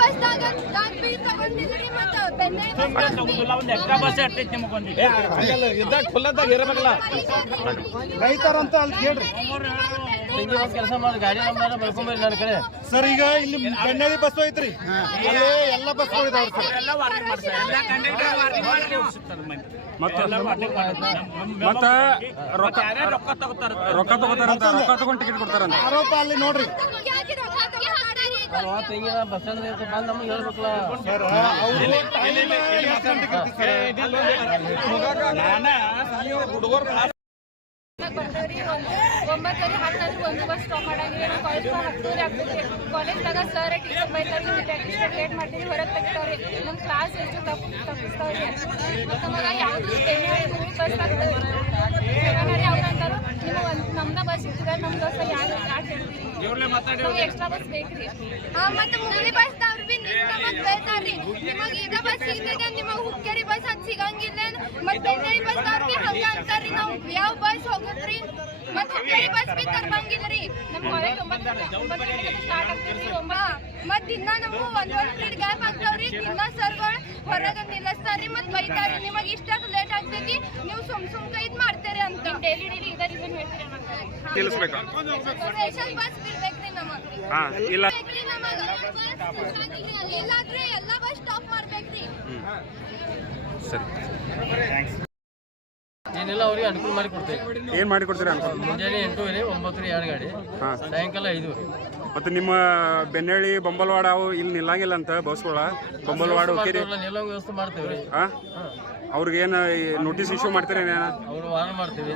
ಬಸ್ದಾಗ ಗಾಡಿ ತಗೊಂಡಿದ್ರಿ ಮತ್ತೆ ಬೆನ್ನೆ ಒಂದು ಎಕ್ಸ್ಟ್ರಾ ಬಸ್ ಇರ್ತೈತಿ ನಿಮಗೆ ಇದ್ದಾಗ ಫುಲ್ಲದಾಗ ಇರಬೇಕಲ್ಲ ರೈತರಂತ ಅಲ್ಲಿ ಕೇಳ್ರಿ ಕೆಲಸ ಮಾಡಿ ಗಾಡಿ ನಮ್ಮನ್ನ ಬರ್ಕೊಂಬರಿ ನನ್ನ ಕಡೆ ಸರ್. ಈಗ ಇಲ್ಲಿ ಬೆಣ್ಣೆಳಿ ಬಸ್ ಐತ್ರಿ, ಎಲ್ಲ ಬಸ್ ಇದಾವ್ರಿ ಸರ್. ಎಲ್ಲ ವಾರ್ನಿಂಗ್ ಮಾಡ್ತಾರೆ, ಎಲ್ಲ ಕಂಡಕ್ಟರ್ ವಾರ್ನಿಂಗ್ ಮಾಡಿ ಓಡಿಸುತ್ತಾರೆ ಮತ್ತೆ ರೊಕ್ಕ ತಗೋತಾರಂತ, ರೊಕ್ಕ ತಗೊಂಡು ಟಿಕೆಟ್ ಕೊಡ್ತಾರಂತ ಆರೋಪ ಅಲ್ಲಿ ನೋಡ್ರಿ. ಬಸ್ ಬಂದು ನಮ್ಗೆ ಹೇಳ್ಬೇಕಲ್ಲ ಸರ್ ಹುಡುಗರು ಬರ್ತಾವ್ರಿ. 9:10 ಒಂದು ಬಸ್ ಸ್ಟಾಪ್ ಮಾಡಂಗಿಲ್ಲ. ನಾವು ಕಾಲೇಜ್ 10 ಆಗ್ತೈತಿ. ಕಾಲೇಜ್ದಾಗ ಸರ್ ಟೀಚರ್ ಬೈತಾವ್ರಿ, ನೀವು ಲೇಟ್ ಮಾಡ್ತೀವಿ, ಹೊರಗೆ ತೆಗಿತಾವ್ರಿ. ನಮ್ಮ ಕ್ಲಾಸ್ ಎಷ್ಟು ತಪ್ಪಿಸ್ತಾವ್ರಿ. ಮತ್ತು ನಮಗೆ ಯಾವುದು ಬಸ್ ಆಗ್ತದೆ ಅವ್ರು ಅಂತಾರು ನೀವು ನಮ್ದ ಬಸ್ ಇರ್ತದೆ, ನಮ್ಮ ಬಸ್ ಯಾರು ಎಕ್ಸ್ಟ್ರಾ ಬಸ್ ಬೇಕ್ರಿ. ಮತ್ತೆ ಮುಗುಳಿ ಬಸ್ದವ್ರು ಬಿ ನಮಗೆ ಬೈತಾರ್ರಿ, ನಿಮಗೆ ಈಗ ಬಸ್ ಸಿಗ್ತದೆ, ನಿಮಗೆ ಹುಕ್ಕೇರಿ ಬಸ್ ಅದು ಸಿಗಂಗಿಲ್ಲ. ಮತ್ತೆ ಬೆಂಗಳೂರು ಬಸ್ದವ್ರು ಬಿ ಹಂಗ ಅಂತಾರ್ರಿ, ನಾವು ಯಾವ ಬಸ್ ಹೋಗುದ್ರಿ ಮತ್ತೆ ಹುಕ್ಕೇರಿ ಬಸ್ ಬಿ ತರ್ಬಂಗಿಲ್ರಿ. ನಮ್ಮ ಕಾಲೇಜ್ 9 ಗಂಟೆಗೆ ಸ್ಟಾರ್ಟ್ ಆಗ್ತೈತಿ. ಮತ್ತೆ ದಿನ ನಮಗೂ ಒಂದೊಂದು ಪೀರಿಯಡ್ ಗ್ಯಾಪ್ ಆಗ್ತಾವ್ರಿ. ದಿನ ಸರ್ಗಳು ಹೊರಗೆ ನಿಲ್ಲಿಸ್ತಾರ್ರಿ, ಮತ್ತೆ ಬೈತಾರ್ರಿ, ನಿಮಗೆ ಇಷ್ಟಾಗ ಲೇಟ್ ಆಗ್ತೈತಿ, ನೀವು ಸುಮ್ ಇದ್ ಮಾಡ್ತೀರಿ ಅಂತ. ಡೈಲಿ ಇದೇ ರೀಸನ್ ಹೇಳ್ತೀರಿ ತಿಳಿಸ್ಬೇಕು. ಸ್ಪೆಷಲ್ ಬಸ್ ಬಿಡ್ಬೇಕ್ರಿ ನಮಗೆ. ಇಲ್ಲ ಇಲ್ಲಾದ್ರೆ ಎಲ್ಲ ಬಸ್ ಸ್ಟಾಪ್ ಮಾಡ್ಬೇಕ್ರಿ. ಸರಿ, ಏನೆಲ್ಲ ಅವ್ರಿಗೆ ಅನುಕೂಲ ಮಾಡಿ ಕೊಡ್ತೇವೆ. ಏನ್ ಮಾಡಿ ಕೊಡ್ತೀರಾ ಅನ್ಕೊ? ಮುಂಜಾನೆ 8:00 9 2 ಗಾಡಿ, ಸಾಯಂಕಾಲ 5. ಮತ್ತೆ ನಿಮ್ಮ ಬೆನ್ನಳ್ಳಿ ಬೊಂಬಲ್ವಾಡ ಅವು ಇಲ್ಲಿ ನಿಲ್ಲಂಗಿಲ್ಲ ಅಂತ ಬಸ್ಗಳ ಬೊಂಬಲ್ವಾಡ ನಿಲ್ಲೋ ವ್ಯವಸ್ಥೆ ಮಾಡ್ತೇವ್ರಿ. ಅವ್ರಿಗೆ ಏನು ನೋಟಿಸ್ ಇಶ್ಯೂ ಮಾಡ್ತೀರಿ? ಅವ್ರು ವಾರ ಮಾಡ್ತೀವಿ.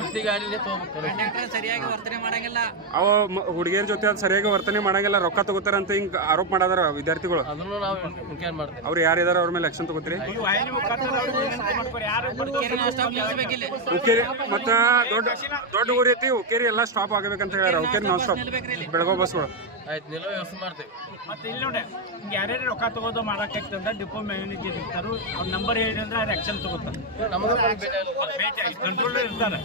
ಪ್ರತಿ ಗಾಡಿನೇ ತಗೋಬೇಕು. ಸರಿಯಾಗಿ ವರ್ತನೆ ಮಾಡಂಗಿಲ್ಲ, ಅವ ಹುಡುಗಿಯರ ಜೊತೆ ಅದು ಸರಿಯಾಗಿ ವರ್ತನೆ ಮಾಡಂಗಿಲ್ಲ, ರೊಕ್ಕ ತಗೋತಾರ ಅಂತ ಹಿಂಗ ಆರೋಪ ಮಾಡಾದಾರ ವಿದ್ಯಾರ್ಥಿಗಳು. ಅದನ್ನು ನಾವು ಎನ್ಕ್ವೈರಿ ಮಾಡ್ತೀವಿ. ಅವ್ರು ಯಾರಿದಾರ ಅವ್ರ ಮೇಲೆ ಆಕ್ಷನ್ ತಗೋತೀರಿ? ಉಕ್ಕೇರಿ ಮತ್ತ ದೊಡ್ಡ ಊರಿ ಐತಿ, ಉಕ್ಕೇರಿ ಎಲ್ಲ ಸ್ಟಾಪ್ ಆಗಬೇಕಂತ ಹೇಳ್ಯಾರ. ಉಕ್ಕೇರಿ ನಾನ್ ಸ್ಟಾಪ್ ಬೆಳಗಾವ್ ಬಸ್ಗಳು. ಆಯ್ತು, ನಿಲ್ಲೋ ವ್ಯವಸ್ಥೆ ಮಾಡ್ತೇವೆ. ಮತ್ತೆ ಇಲ್ಲಿ ನೋಡಿ ಯಾರ್ಯಾರು ರೊಕ್ಕ ತಗೋದು ಮಾಡಕ್ಕಾಗ್ತಂದ್ರೆ ಡಿಪೋ ಮ್ಯಾನೇಜರ್ ಇರ್ತಾರು, ಅವ್ರ ನಂಬರ್ ಹೇಳಿ ಅಂದ್ರೆ ಅವ್ರು ಆಕ್ಷನ್ ತಗೋತಾರೆ. ಕಂಟ್ರೋಲ್ ಇರ್ತಾರೆ.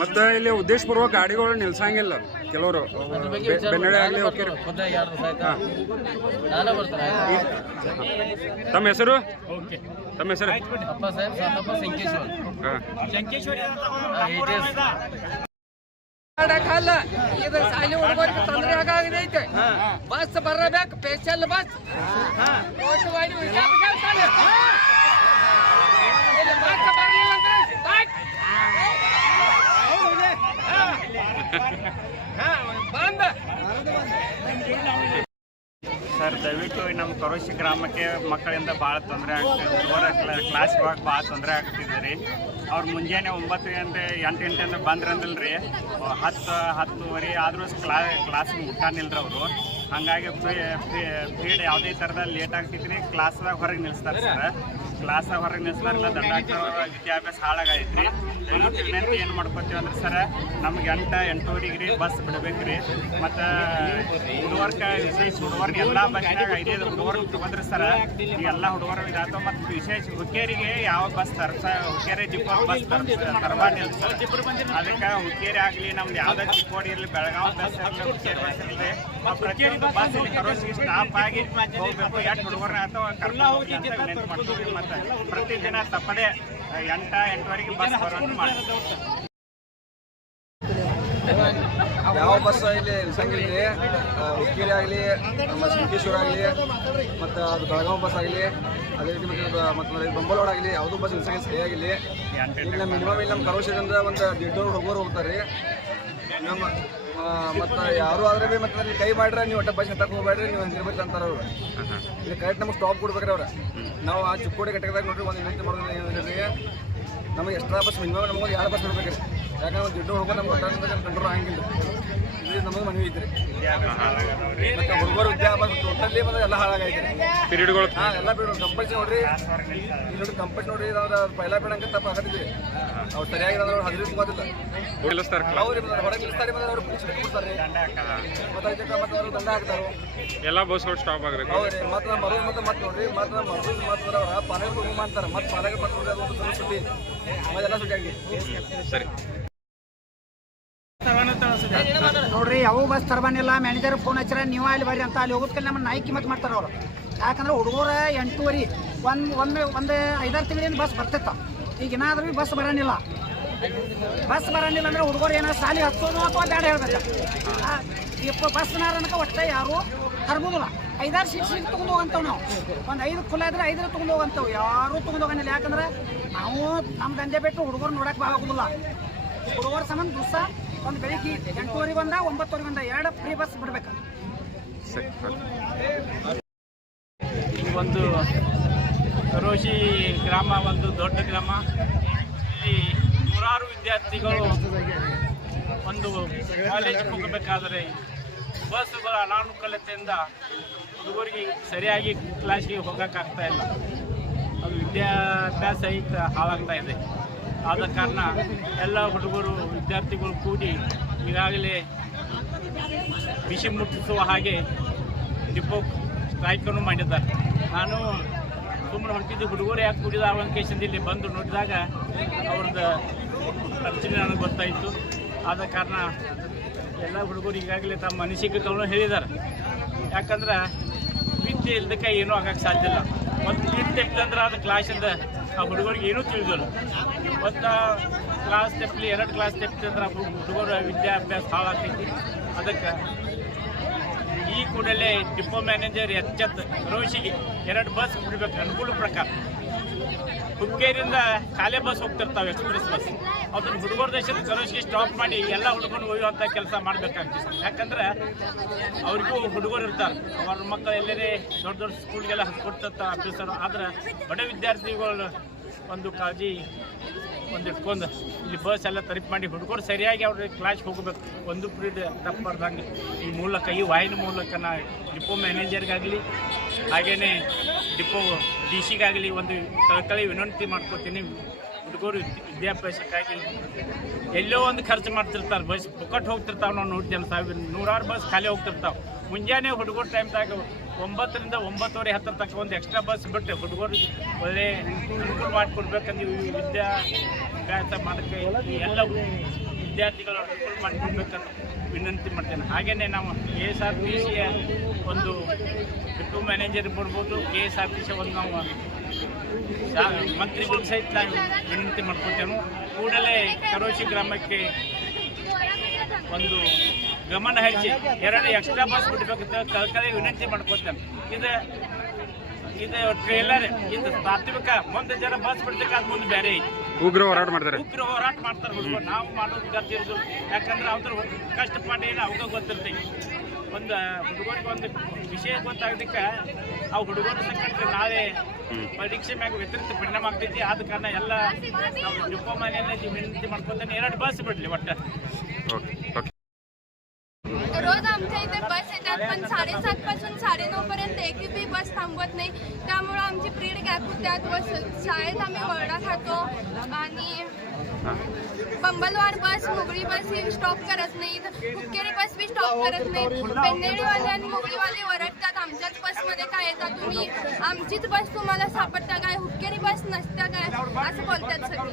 ಮತ್ತೆ ಇಲ್ಲಿ ಉದ್ದೇಶಪೂರ್ವಕ ಗಾಡಿಗಳು ನಿಲ್ಸಂಗಿಲ್ಲ ಕೆಲವರು. ಬೆನ್ನಳ್ಳಿ ಆಗ್ಲಿ ತಮ್ಮ ಹೆಸರು? ತಮ್ಮ ಹೆಸರು? ಅಪ್ಪ ಸಾಹೇಬ್ ಸಾಕಪ್ಪ ಶಂಕೇಶ್ವರಿ. ಅಲ್ಲ, ಇದು ಶಾಲೆ ಹುಡುಗರಿಗೆ ತೊಂದರೆ ಆಗೈತೆ. ಬಸ್ ಬರಬೇಕು, ಸ್ಪೆಷಲ್ ಬಸ್. ಸರ್ ದಯವಿಟ್ಟು ನಮ್ಮ ಕರೋಶಿ ಗ್ರಾಮಕ್ಕೆ ಮಕ್ಕಳಿಂದ ಭಾಳ ತೊಂದರೆ ಆಗ್ತಿದೆ. ಕ್ಲಾಸ್ಗೆ ಹೋಗಕ್ಕೆ ಭಾಳ ತೊಂದರೆ ಆಗ್ತಿದೆ ರೀ. ಅವ್ರು ಮುಂಜಾನೆ 9 ಗಂಟೆ 8 ಗಂಟೆಯಿಂದ ಬಂದ್ರಂದಿಲ್ಲ ರೀ, 10-10:30 ಆದರೂ ಕ್ಲಾಸಿಗೆ ಮುಟ್ಟಾನಿಲ್ರಿ ಅವರು. ಹಾಗಾಗಿ ಪೀರಿಯಡ್ ಯಾವುದೇ ಥರದಲ್ಲಿ ಲೇಟ್ ಆಗ್ತೈತಿ ರೀ. ಕ್ಲಾಸ್ದಾಗ ಹೊರಗೆ ನಿಲ್ಲಿಸ್ತಾರೆ ಸರ್. ಕ್ಲಾಸಾಗ ಹೊರಗೆ ನಿಲ್ಲಿಸ್ತಾರಿಲ್ಲ, ದಂಡ ವಿದ್ಯಾಭ್ಯಾಸ ಹಾಳಾಗೈತೆ ರೀ. ದಯವಿಟ್ಟು ವಿನಂತಿ ಏನು ಮಾಡ್ಕೊತೀವಿ ಅಂದ್ರೆ ಸರ್, ನಮ್ಗೆ 8-8:30 ಬಸ್ ಬಿಡ್ಬೇಕು ರೀ. ಮತ್ತು ಹುಡುಗರ್ಗೆ ವಿಶೇಷ ಹುಡುಗರ್ಗೆ ಎಲ್ಲ ಬಸ್ನಾಗ 5 ಹುಡುಗರ್ಗೆ ತಗೊಂಡ್ರಿ ಸರ್. ಈ ಎಲ್ಲ ಹುಡುಗರು ಇದಾಯ್ತು. ಮತ್ತು ವಿಶೇಷ ಹುಕ್ಕೇರಿಗೆ ಯಾವ ಬಸ್ ಹುಕ್ಕೇರಿ ಡಿಪೋ ಬಸ್ ತರಬಾರ್ದಿಲ್ಲ ಸರ್. ಅದಕ್ಕೆ ಹುಕ್ಕೇರಿ ಆಗಲಿ, ನಮ್ದು ಯಾವುದೇ ಚಿಕ್ಕೋಡಿ ಇರಲಿ, ಬೆಳಗಾವಿ ಬಸ್ ಇರಲಿ, ಹುಕ್ಕೇರಿ ಬಸ್ ಇರಲಿ, ಪ್ರತಿಯೊಂದು ಬಸ್ ಇಲ್ಲಿ ಕರೋಸಿಗೆ ಸ್ಟಾಪ್ ಆಗಿ ಹೋಗಬೇಕು. 8 ಹುಡುಗರನ್ನ ಅಥವಾ ಕರ್ಕೊಂಡು ಹೋಗಿ ಅಂತ ವಿನಂತಿ ಮಾಡ್ತೀವಿ. ಮತ್ತು ಪ್ರತಿದಿನ ತಪ್ಪದೆ 8-8:30 ಬಸ್ ಬರೋದು ಮಾಡ್ತೀವಿ. ಯಾವ ಬಸ್ ಇಲ್ಲಿ ನಿಲ್ಸಂಗಿಲ್ಲ. ಹುಕ್ಕೇರಿ ಆಗಲಿ, ನಮ್ಮ ಶಂಕೇಶ್ವರ ಆಗಲಿ, ಮತ್ತು ಅದು ಬೆಳಗಾವಿ ಬಸ್ ಆಗಲಿ, ಅದೇ ರೀತಿ ಮತ್ತು ಬೊಂಬಲ್ವಾಡ ಆಗಲಿ, ಯಾವುದೂ ಬಸ್ ನಿಲ್ಸಂಗಿಲ್ಲ ಸರಿಯಾಗಿಲ್ಲ. ಇಲ್ಲ ಮಿನಿಮಮ್ ಇಲ್ಲಿ ನಮ್ಮ ಕರೋಶಿಯಿಂದ ಒಂದು 150 ಹುಡುಗರು ಹೋಗ್ತಾರೆ. ನಮ್ಮ ಮತ್ತು ಯಾರು ಆದ್ರೆ ಭೀ ಮತ್ತೆ ಅಲ್ಲಿ ಕೈ ಮಾಡ್ರೆ ನೀವು ಒಟ್ಟ ಬಸ್ ಹತ್ತಕ್ಕೆ ಹೋಗ್ಬೇಡ್ರಿ, ನೀವು ಹಂಗಿರ್ಬೇಕು ಅಂತಾರೆ ಅವ್ರು. ಇಲ್ಲಿ ಕರೆಕ್ಟ್ ನಮಗೆ ಸ್ಟಾಪ್ ಕೊಡ್ಬೇಕ್ರಿ ಅವ್ರು. ನಾವು ಆ ಚಿಕ್ಕೋಡಿ ಘಟಕದಾಗ ನೋಡ್ರಿ ಒಂದು ವಿನಂತಿ ಮಾಡೋದು ಏನಂದ್ರೆ, ನಮಗೆ ಎಕ್ಸ್ಟ್ರಾ ಬಸ್ ಮಿನಿಮಮ್ ನಮಗೆ 2 ಬಸ್ ಬಿಡ್ಬೇಕ್ರಿ. ಯಾಕಂದ್ರೆ ದುಡ್ಡು ಹೋಗೋದು ನಮ್ಗೆ ಕಂಟ್ರೋಲ್ ಆಗಂಗಿಲ್ಲ. ಇದು ನಮಗೆ ಮನವಿ ಐತ್ರಿ. ಮತ್ತು ಹುಡುಗರು ವಿದ್ಯಾಭ್ಯಾಸ ಟೋಟಲಿ ಬಂದ್ರೆ ಎಲ್ಲ ಹಾಳಾಗೈತೆ ಪೀರಿಯಡ್ಗಳು. ಎಲ್ಲ ಪೀರಿಯಡ್ ಕಂಪಲ್ಸರಿ ನೋಡ್ರಿ. ಇಲ್ಲಿ ನೋಡಿ ಕಂಪಲ್ಸರಿ ನೋಡ್ರಿ, ಅವ್ರು ಪೈಲಾ ಪೀಡಂಗೆ ತಪ್ಪ ಆಗತ್ತಿದ್ರಿ. ಅವ್ರು ಸರಿಯಾಗಿ ಅವ್ರು ಹದಿರು ಸಿಗೋದಿಲ್ಲ. ಅವ್ರು ಹೊರಗೆ ನಿಲ್ಲಿಸ್ತಾರೆ, ಮತ್ತೆ ಅವ್ರು ಪುಲಿಸ್ ಬಿಡ್ತಾರೆ. ಮತ್ತು ಇದಕ್ಕೆ ಮತ್ತೆ ಅವರು ದಂಡ ಹಾಕ್ತಾರೆ. ಎಲ್ಲ ಬಸ್ಗಳು ಸ್ಟಾಪ್ ಆಗಬೇಕು. ಹೌದ್ರಿ. ಮತ್ತು ಮರೋದು ಮತ್ತೆ ನೋಡ್ರಿ, ಮತ್ತು ಮರೋದು ಮಾತ್ರ ಅವ್ರ ಪಾಲಕ ಮಾಡ್ತಾರೆ. ಮತ್ತು ಪಾಲಕ ಮತ್ತೆ ಸುದ್ದಿ ಮತ್ತೆಲ್ಲ ಸುದ್ದಿ ಆಗಿ ಸರಿ. ನೋಡ್ರಿ ಯಾವ ಬಸ್ ತರಬಾನಿಲ್ಲ ಮ್ಯಾನೇಜರ್ ಫೋನ್ ಹಚ್ಚಾರ ನೀವು ಅಲ್ಲಿ ಬರ್ರಿ ಅಂತ ಅಲ್ಲಿ ಹೋಗೋದಕ್ಕೆ ನಮ್ಮ ನಾಯಿ ಕಿಮ್ಮತ್ ಮಾಡ್ತಾರೆ ಅವರು. ಯಾಕಂದ್ರೆ ಹುಡುಗರ 8:30 ಒಂದು 5-6 ತಿಂಗಳಿಂದ ಬಸ್ ಬರ್ತಿತ್ತ. ಈಗ ಏನಾದ್ರೂ ಬಸ್ ಬರೋನಿಲ್ಲ ಅಂದ್ರೆ ಹುಡುಗರು ಏನಾದ್ರು ಸಾಲಿ ಹಚ್ಚೋದು ಅಥವಾ ಬೇಡ ಹೇಳ್ಬೇಕು. ಬಸ್ನಾರ ಅನ್ಕ ಒಟ್ಟೆ ಯಾರು ತರ್ಬೋದಿಲ್ಲ. 5-6 ಸೀಟ್ ತೊಗೊಂಡು ಹೋಗಂತವ್ ನಾವು. ಒಂದು 5 ಖುಲ್ಲ ಇದ್ರೆ 5 ತೊಗೊಂಡು ಹೋಗಂತವ್, ಯಾರು ತೊಗೊಂಡು ಹೋಗಂಗಿಲ್ಲ. ಯಾಕಂದ್ರೆ ನಾವು ನಮ್ಮ ದಂಧೆ ಬಿಟ್ಟು ಹುಡುಗರು ನೋಡಕ್ಕೆ ಆಗೋದಿಲ್ಲ. ಹುಡುಗರ ಸಂಬಂಧ ದಿವಸ ಒಂದು ಬೆಳಿಗ್ಗೆ 8:30 ಬಂದ 9:30 ಬಂದ 2 ಫ್ರೀ ಬಸ್ ಬಿಡ್ಬೇಕು. ಈ ಒಂದು ಕರೋಶಿ ಗ್ರಾಮ ಒಂದು ದೊಡ್ಡ ಗ್ರಾಮ. ಇಲ್ಲಿ ನೂರಾರು ವಿದ್ಯಾರ್ಥಿಗಳು ಒಂದು ಕಾಲೇಜಿಗೆ ಹೋಗಬೇಕಾದರೆ ಬಸ್ಸುಗಳ ಅನಾನುಕೂಲತೆಯಿಂದ ಹುಡುಗರಿಗೆ ಸರಿಯಾಗಿ ಕ್ಲಾಸ್ಗೆ ಹೋಗೋಕ್ಕಾಗ್ತಾ ಇಲ್ಲ. ಅದು ವಿದ್ಯಾಭ್ಯಾಸ ಹಾಳಾಗ್ತಾ ಇದೆ. ಆದ ಕಾರಣ ಎಲ್ಲ ಹುಡುಗರು ವಿದ್ಯಾರ್ಥಿಗಳು ಕೂಡಿ ಈಗಾಗಲೇ ಬಿಸಿ ಮುಟ್ಟಿಸುವ ಹಾಗೆ ಡಿಪೋ ಸ್ಟ್ರೈಕನ್ನು ಮಾಡಿದ್ದಾರೆ. ನಾನು ಸುಮ್ಮನೆ ಹೊರಟಿದ್ದು ಹುಡುಗರು ಯಾಕೆ ಕೂಡಿದ ಒಂದು ಕೇಸಿಂದ ಇಲ್ಲಿ ಬಂದು ನೋಡಿದಾಗ ಅವ್ರದ್ದು ಅರ್ಚನೆ ನನಗೆ ಗೊತ್ತಾಯಿತು. ಆದ ಕಾರಣ ಎಲ್ಲ ಹುಡುಗರು ಈಗಾಗಲೇ ತಮ್ಮ ಅನಿಸಿಕೆಗಳನ್ನು ಹೇಳಿದ್ದಾರೆ. ಯಾಕಂದ್ರೆ ವಿದ್ಯೆ ಇಲ್ದಕ್ಕೆ ಏನೂ ಆಗಕ್ಕೆ ಸಾಧ್ಯ ಇಲ್ಲ. ಒಂದು ಪ್ರೀಡ್ ತೆಪ್ಪಿದಂದ್ರೆ ಅದು ಕ್ಲಾಸಿಂದ ಆ ಹುಡುಗರಿಗೆ ಏನೂ ತಿಳಿದಿಲ್ಲ. ಒಂದು ಕ್ಲಾಸ್ ತೆಪ್ಪಲಿ 2 ಕ್ಲಾಸ್ ತೆಪ್ಪಿದಂದ್ರೆ ಹುಡುಗರ ವಿದ್ಯಾಭ್ಯಾಸ ಹಾಳಾಗ್ತೈತಿ. ಅದಕ್ಕೆ ಈ ಕೂಡಲೇ ಡಿಪೋ ಮ್ಯಾನೇಜರ್ ಎಚ್ಚೆತ್ತು ರೋಶಿಗೆ 2 ಬಸ್ ಬಿಡಬೇಕು ಅನುಕೂಲ ಪ್ರಕಾರ. ಹುಕ್ಕೇರಿಯಿಂದ ಖಾಲಿ ಬಸ್ ಹೋಗ್ತಿರ್ತಾವೆ, ಎಕ್ಸ್ಪ್ರೆಸ್ ಬಸ್. ಅದನ್ನು ಹುಡುಗರ ದೇಶದ ಕರೋಶಿಗೆ ಸ್ಟಾಪ್ ಮಾಡಿ ಎಲ್ಲ ಹುಡುಗರು ಒಯ್ಯುವಂಥ ಕೆಲಸ ಮಾಡಬೇಕಾಗ್ತದೆ. ಯಾಕಂದ್ರೆ ಅವ್ರಿಗೂ ಹುಡುಗರು ಇರ್ತಾರೆ, ಅವ್ರ ಮಕ್ಕಳು ಎಲ್ಲರೇ ದೊಡ್ಡ ದೊಡ್ಡ ಸ್ಕೂಲ್ಗೆಲ್ಲ ಹಚ್ಕೊಡ್ತಿರ್ತಾರೆ ಆಫೀಸರು. ಆದ್ರೆ ಬಡ ವಿದ್ಯಾರ್ಥಿಗಳು ಒಂದು ಕಾಳಜಿ ಇಟ್ಕೊಂಡು ಇಲ್ಲಿ ಬಸ್ ಎಲ್ಲ ತರಿಪ್ ಮಾಡಿ ಹುಡುಗರು ಸರಿಯಾಗಿ ಅವ್ರಿಗೆ ಕ್ಲಾಸ್ಗೆ ಹೋಗಬೇಕು. ಒಂದು ಪೀರಿಯಡ್ ತಪ್ಪಬಾರ್ದಂಗೆ ಈ ಮೂಲಕ ಈ ವಾಹಿನಿ ಮೂಲಕ ನಾ ಡಿಪೋ ಮ್ಯಾನೇಜರ್ಗಾಗಲಿ ಹಾಗೆಯೇ ಡಿಪೋ DC-ಗಾಗಲಿ ಒಂದು ಕಳಕಳಿ ವಿನಂತಿ ಮಾಡ್ಕೊತೀನಿ. ಹುಡುಗರು ವಿದ್ಯಾಭ್ಯಾಸಕ್ಕಾಗಿ ಎಲ್ಲೋ ಒಂದು ಖರ್ಚು ಮಾಡ್ತಿರ್ತಾರೆ, ಬಸ್ ಪುಕ್ಕಟ್ಟು ಹೋಗ್ತಿರ್ತಾವೆ. ನಾವು ನೋಡ್ತೇನೆ, ನೂರಾರು ಬಸ್ ಖಾಲಿ ಹೋಗ್ತಿರ್ತಾವೆ. ಮುಂಜಾನೆ ಹುಡುಗರು ಟೈಮ್ದಾಗ 9ರಿಂದ 9:30 10 ತನಕ ಒಂದು ಎಕ್ಸ್ಟ್ರಾ ಬಸ್ ಬಿಟ್ಟು ಹುಡುಗರಿಗೆ ಒಳ್ಳೆ ಅನುಕೂಲ ಮಾಡಿಕೊಡ್ಬೇಕಂದ್ರೆ ವಿದ್ಯಾಭ್ಯಾಸ ಮಾಡೋಕ್ಕೆ ಎಲ್ಲ ವಿದ್ಯಾರ್ಥಿಗಳು ಅನುಕೂಲ ಮಾಡಿಕೊಡ್ಬೇಕಂತ ವಿನಂತಿ ಮಾಡ್ತೇನೆ. ಹಾಗೆಯೇ ನಾವು KSRTCಯ ಒಂದು ಡಿಪೋ ಮ್ಯಾನೇಜರ್ ಬರ್ಬೋದು, KSRTC ಒಂದು ನಾವು ಮಂತ್ರಿಗಳು ಸಹಿತ ನಾವು ವಿನಂತಿ ಮಾಡ್ಕೊಳ್ತೇವೆ. ಕೂಡಲೇ ಕರೋಶಿ ಗ್ರಾಮಕ್ಕೆ ಒಂದು ಗಮನ ಹರಿಸಿ 2 ಎಕ್ಸ್ಟ್ರಾ ಬಸ್ ಬಿಡಬೇಕಂತ ಕಳಕಳಿ ವಿನಂತಿ ಮಾಡ್ಕೊಳ್ತೇನೆ. ಇದು ಟ್ರೇಲರ್, ಇದು ಪ್ರಾಥಮಿಕ. ಮುಂದೆ ಜನ ಬಸ್ ಬಿಡ್ತಕ್ಕ ಅದು ಮುಂದೆ ಬೇರೆ ಐತಿ. ಉಗ್ರ ಹೋರಾಟ ಮಾಡ್ತಾರೆ ಹುಡುಗರು. ನಾವು ಮಾಡೋದು ಗರ್ತಿರೋದು. ಯಾಕಂದ್ರೆ ಅವ್ರ ಕಷ್ಟಪಟ್ಟು ಏನು ಅವಾಗ ಗೊತ್ತಿರ್ತೈತಿ. ಒಂದು ಹುಡುಗರಿಗೆ ಒಂದು ವಿಷಯ ಗೊತ್ತಾಗೋದಕ್ಕೆ ಆ ಹುಡುಗರ ಸಂಕಟ ನಾಳೆ ಪರೀಕ್ಷೆ ಮ್ಯಾಗ ವ್ಯತಿರಿಕ್ತ ಪರಿಣಾಮ ಆಗ್ತೈತಿ. ಆದ ಕಾರಣ ಎಲ್ಲ ನಾವು ಡಿಪೋ ಮನೆಯಲ್ಲಿ ವಿನಂತಿ ಮಾಡ್ಕೊತೇನೆ, 2 बस बिडली वाटतं. रोज आमच्या इथे बस येतात, पण 7:30 पासून 9:30 पर्यंत एकही बी बस थांबवत नाही. त्यामुळे आमची प्रीड गॅप होत्यात व शाळेत आम्ही ओरडा खातो. आणि बंबलवार बस, मुगळी बस ही स्टॉप करत नाहीत. हुक्केरी बस बी स्टॉप करत नाहीत. पेन्नेडीवाले आणि मुगळीवाले ओरडतात, आमच्याच बसमध्ये काय येतात तुम्ही, आमचीच बस तुम्हाला सापडता काय, हुक्केरी बस नसत्या काय, असं बोलतात सगळे.